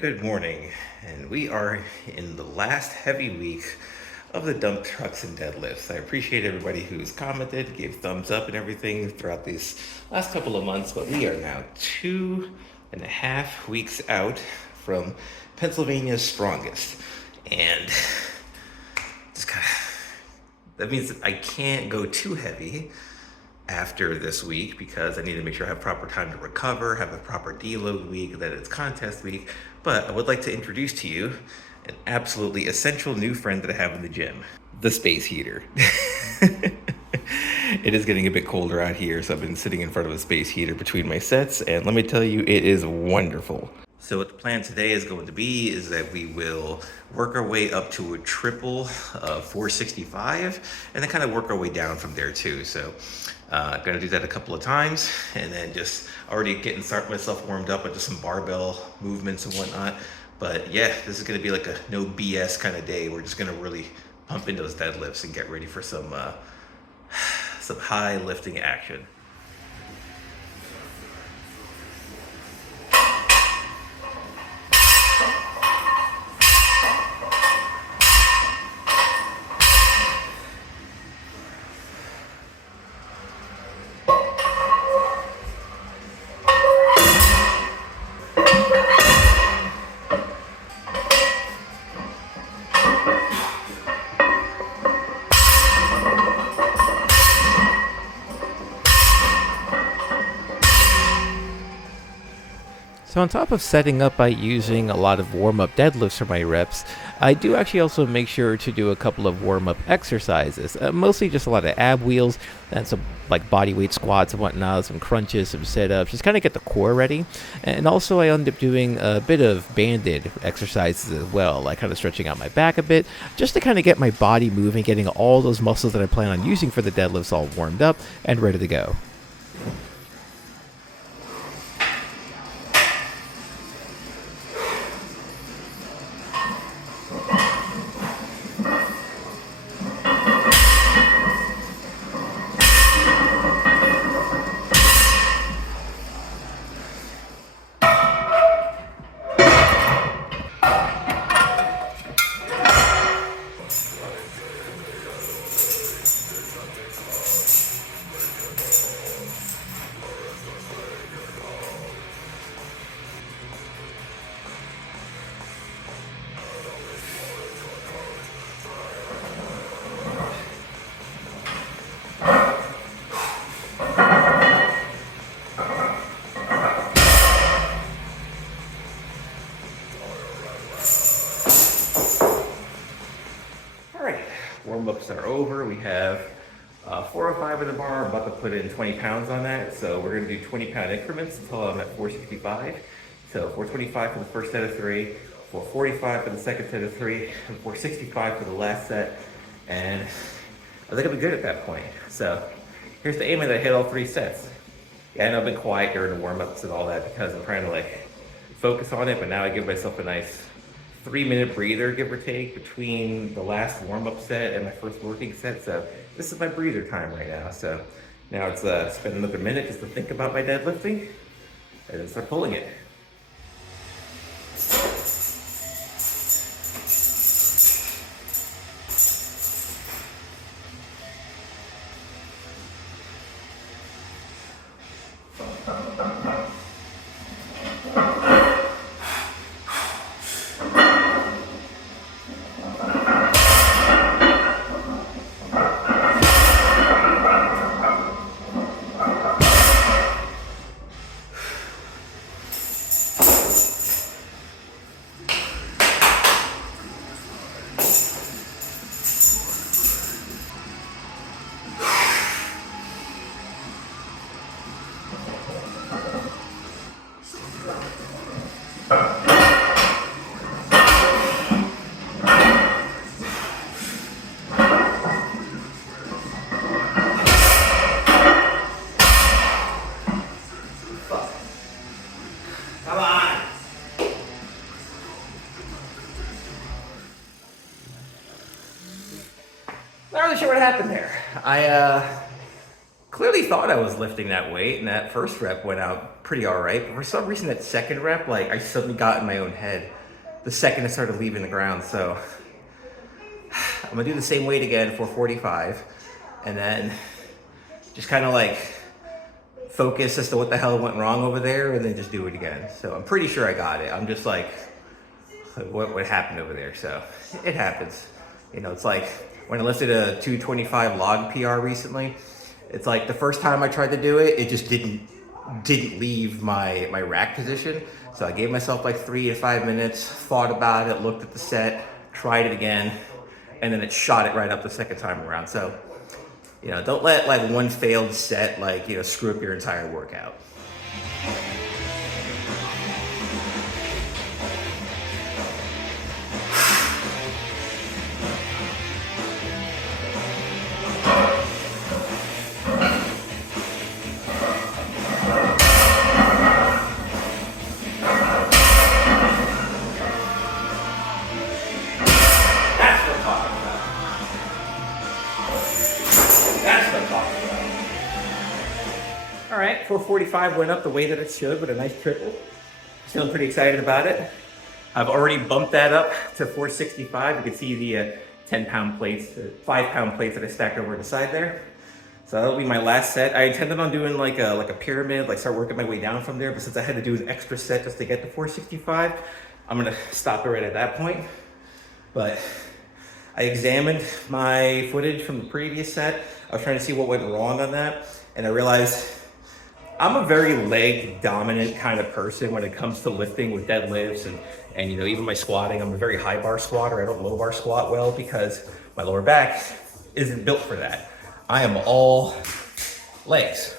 Good morning, and we are in the last heavy week of the dump trucks and deadlifts. I appreciate everybody who's commented, gave thumbs up and everything throughout these last couple of months, but we are now 2.5 weeks out from Pennsylvania's strongest. And just kind of, that means that I can't go too heavy after this week because I need to make sure I have proper time to recover, have a proper deload week, that it's contest week. But I would like to introduce to you an absolutely essential new friend that I have in the gym, the space heater. It is getting a bit colder out here, so I've been sitting in front of a space heater between my sets, and let me tell you, it is wonderful. So what the plan today is going to be is that we will work our way up to a triple of 465 and then kind of work our way down from there too. So gonna do that a couple of times and then just already start myself warmed up with just some barbell movements and whatnot. But yeah, this is gonna be like a no BS kind of day. We're just gonna really pump into those deadlifts and get ready for some high lifting action. So on top of setting up by using a lot of warm-up deadlifts for my reps, I do actually also make sure to do a couple of warm-up exercises, mostly just a lot of ab wheels and some like body weight squats and whatnot, some crunches, some sit-ups, just kind of get the core ready. And also I end up doing a bit of banded exercises as well, like kind of stretching out my back a bit, just to kind of get my body moving, getting all those muscles that I plan on using for the deadlifts all warmed up and ready to go. All right, warm-ups are over. We have 405 in the bar. I'm about to put in 20 pounds on that. So we're gonna do 20-pound increments until I'm at 465. So 425 for the first set of three, 445 for the second set of three, and 465 for the last set. And I think I'll be good at that point. So here's the aim that I hit all three sets. Yeah, I know I've been quiet during the warm-ups and all that because I'm trying to like focus on it, but now I give myself a nice 3-minute breather, give or take, between the last warm-up set and my first working set. So this is my breather time right now. So now it's spend another minute just to think about my deadlifting and then start pulling it. Come on. Not really sure what happened there. I clearly thought I was lifting that weight, and that first rep went out pretty all right. But for some reason, that second rep, like I suddenly got in my own head the second I started leaving the ground. So I'm gonna do the same weight again, 445, and then just kind of like focus as to what the hell went wrong over there, and then just do it again. So I'm pretty sure I got it. I'm just like, what happened over there? So it happens. You know, it's like when I lifted a 225 log PR recently. It's like the first time I tried to do it, it just didn't leave my rack position. So I gave myself like 3 to 5 minutes, thought about it, looked at the set, tried it again, and then it shot it right up the second time around. So, you know, don't let like one failed set like, you know, screw up your entire workout. All right, 445 went up the way that it should with a nice triple. Feeling pretty excited about it. I've already bumped that up to 465. You can see the 10-pound plates, 5-pound plates that I stacked over the side there. So that'll be my last set. I intended on doing like a pyramid, like start working my way down from there. But since I had to do an extra set just to get to 465, I'm gonna stop it right at that point. But I examined my footage from the previous set. I was trying to see what went wrong on that, and I realized I'm a very leg dominant kind of person when it comes to lifting with deadlifts and you know, even my squatting. I'm a very high bar squatter. I don't low bar squat well because my lower back isn't built for that. I am all legs.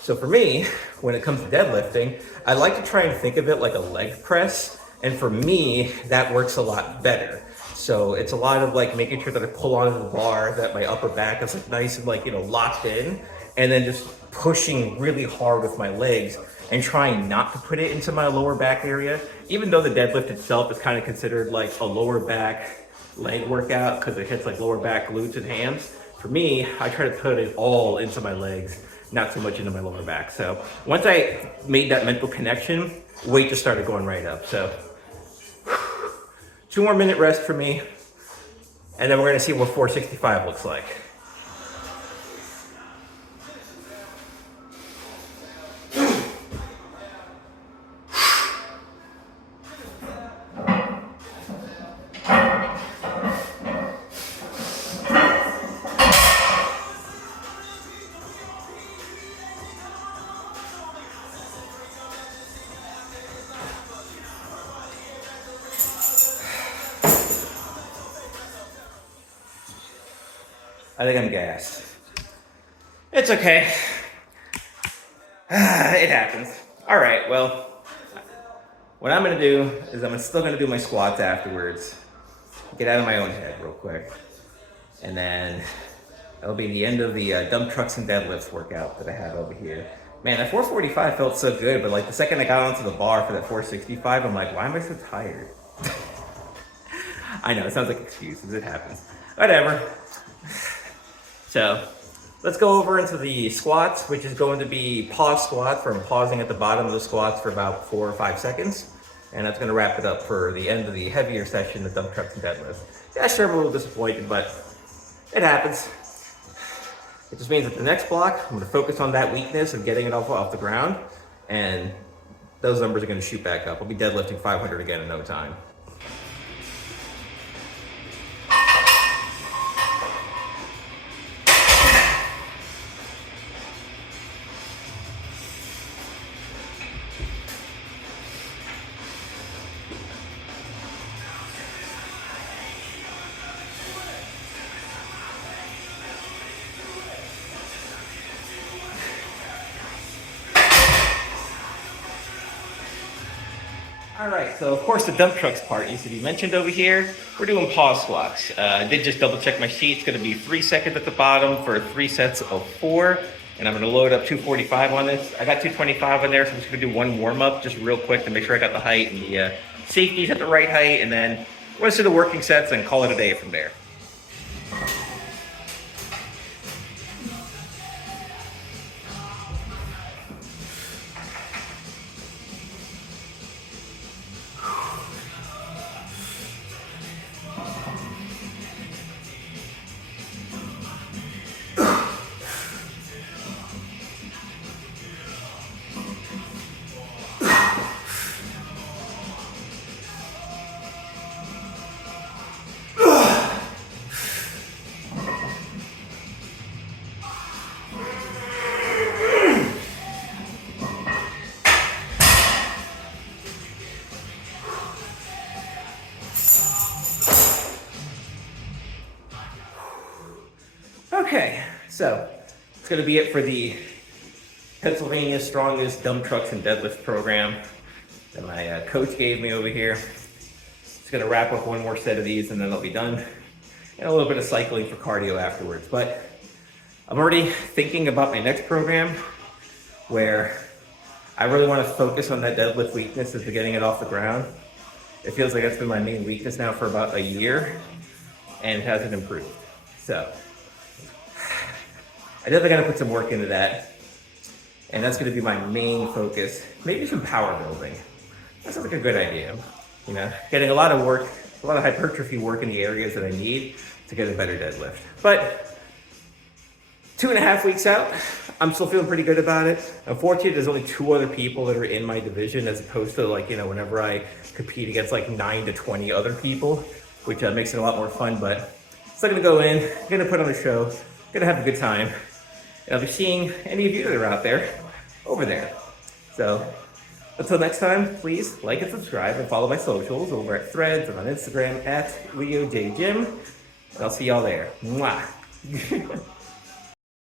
So for me, when it comes to deadlifting, I like to try and think of it like a leg press. And for me, that works a lot better. So it's a lot of like making sure that I pull onto the bar, that my upper back is like nice and like, you know, locked in, and then just pushing really hard with my legs and trying not to put it into my lower back area. Even though the deadlift itself is kind of considered like a lower back leg workout because it hits like lower back glutes and hams. For me, I try to put it all into my legs, not so much into my lower back. So once I made that mental connection, weight just started going right up. So 2 more minute rest for me, and then we're gonna see what 465 looks like. I think I'm gassed. It's okay. It happens. All right, well, what I'm gonna do is I'm still gonna do my squats afterwards. Get out of my own head real quick. And then that'll be the end of the dump trucks and deadlifts workout that I have over here. Man, that 445 felt so good, but like the second I got onto the bar for that 465, I'm like, why am I so tired? I know, it sounds like excuses, it happens. Whatever. So let's go over into the squats, which is going to be pause squats, where I'm pausing at the bottom of the squats for about 4 or 5 seconds. And that's gonna wrap it up for the end of the heavier session, the dump trucks and deadlifts. Yeah, sure, I'm a little disappointed, but it happens. It just means that the next block, I'm gonna focus on that weakness and getting it off the ground. And those numbers are gonna shoot back up. I'll be deadlifting 500 again in no time. All right, so of course the dump trucks part needs to be mentioned over here. We're doing pause squats. I did just double check my sheet. It's gonna be 3 seconds at the bottom for 3 sets of 4. And I'm gonna load up 245 on this. I got 225 on there, so I'm just gonna do 1 warm up just real quick to make sure I got the height and the safeties at the right height, and then rest of the working sets and call it a day from there. Okay, so it's gonna be it for the Pennsylvania Strongest Dump Trucks and Deadlift program that my coach gave me over here. Just gonna wrap up one more set of these and then I'll be done. And a little bit of cycling for cardio afterwards. But I'm already thinking about my next program where I really want to focus on that deadlift weakness as to getting it off the ground. It feels like that's been my main weakness now for about a year and it hasn't improved. So I definitely got to put some work into that. And that's going to be my main focus. Maybe some power building. That sounds like a good idea. You know, getting a lot of work, a lot of hypertrophy work in the areas that I need to get a better deadlift. But 2.5 weeks out, I'm still feeling pretty good about it. Unfortunately, there's only 2 other people that are in my division as opposed to like, you know, whenever I compete against like 9 to 20 other people, which makes it a lot more fun, but still gonna go in, gonna put on a show, gonna have a good time. And I'll be seeing any of you that are out there over there. So until next time, please like and subscribe and follow my socials over at Threads and on Instagram at LeoJGym. And I'll see y'all there. Mwah.